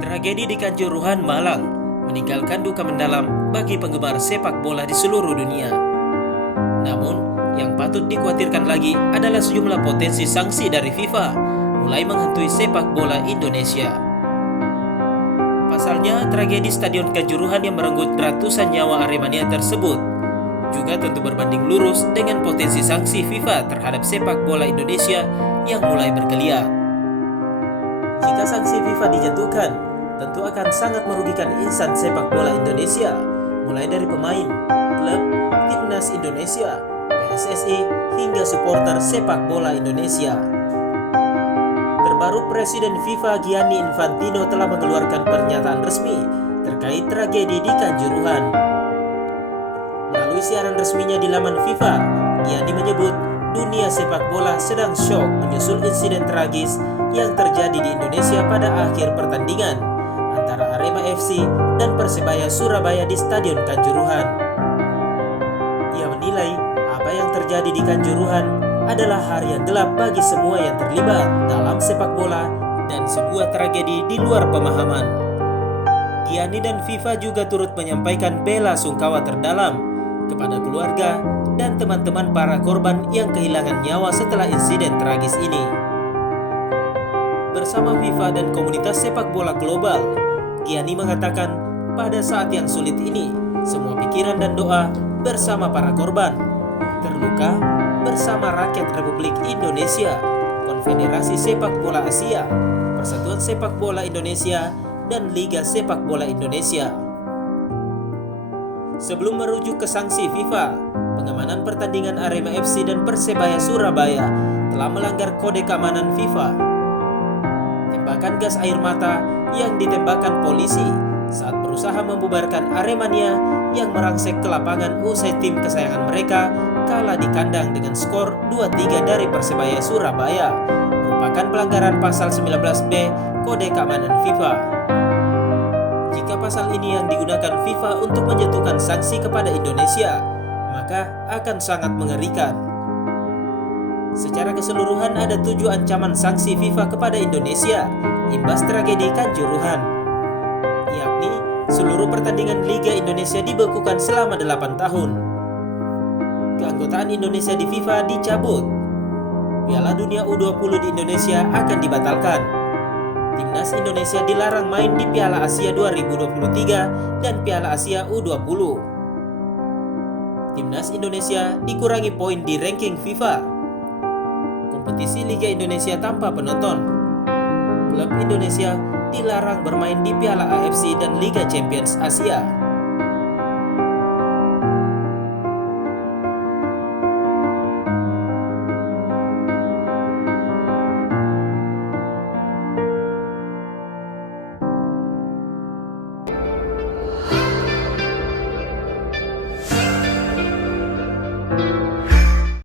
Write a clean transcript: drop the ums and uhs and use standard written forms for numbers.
Tragedi di Kanjuruhan, Malang meninggalkan duka mendalam bagi penggemar sepak bola di seluruh dunia. Namun, yang patut dikhawatirkan lagi adalah sejumlah potensi sanksi dari FIFA mulai menghantui sepak bola Indonesia. Pasalnya, tragedi Stadion Kanjuruhan yang merenggut ratusan nyawa Aremania tersebut juga tentu berbanding lurus dengan potensi sanksi FIFA terhadap sepak bola Indonesia yang mulai bergeliat. Jika sanksi FIFA dijatuhkan, tentu akan sangat merugikan insan sepak bola Indonesia, mulai dari pemain, klub, timnas Indonesia, PSSI, hingga supporter sepak bola Indonesia. Terbaru Presiden FIFA Gianni Infantino telah mengeluarkan pernyataan resmi terkait tragedi di Kanjuruhan. Melalui siaran resminya di laman FIFA, Gianni menyebut dunia sepak bola sedang syok menyusul insiden tragis yang terjadi di Indonesia pada akhir pertandingan antara Arema FC dan Persebaya Surabaya di Stadion Kanjuruhan. Ia menilai apa yang terjadi di Kanjuruhan adalah hari yang gelap bagi semua yang terlibat dalam sepak bola dan sebuah tragedi di luar pemahaman. Gianni dan FIFA juga turut menyampaikan bela sungkawa terdalam kepada keluarga dan teman-teman para korban yang kehilangan nyawa setelah insiden tragis ini. Bersama FIFA dan komunitas sepak bola global, Gianni mengatakan pada saat yang sulit ini, semua pikiran dan doa bersama para korban, terluka bersama rakyat Republik Indonesia, Konfederasi Sepak Bola Asia, Persatuan Sepak Bola Indonesia, dan Liga Sepak Bola Indonesia. Sebelum merujuk ke sanksi FIFA, pengamanan pertandingan Arema FC dan Persebaya Surabaya telah melanggar kode keamanan FIFA. Tembakan gas air mata yang ditembakkan polisi saat berusaha membubarkan Aremania yang merangsek ke lapangan usai tim kesayangan mereka kalah di kandang dengan skor 2-3 dari Persebaya Surabaya merupakan pelanggaran pasal 19B kode keamanan FIFA. Jika pasal ini yang digunakan FIFA untuk menjatuhkan sanksi kepada Indonesia, maka akan sangat mengerikan. Secara keseluruhan ada 7 ancaman sanksi FIFA kepada Indonesia imbas tragedi Kanjuruhan, yakni seluruh pertandingan Liga Indonesia dibekukan selama 8 tahun. Keanggotaan Indonesia di FIFA dicabut. Piala Dunia U20 di Indonesia akan dibatalkan. Timnas Indonesia dilarang main di Piala Asia 2023 dan Piala Asia U20. Timnas Indonesia dikurangi poin di ranking FIFA. Kompetisi Liga Indonesia tanpa penonton. Klub Indonesia dilarang bermain di Piala AFC dan Liga Champions Asia.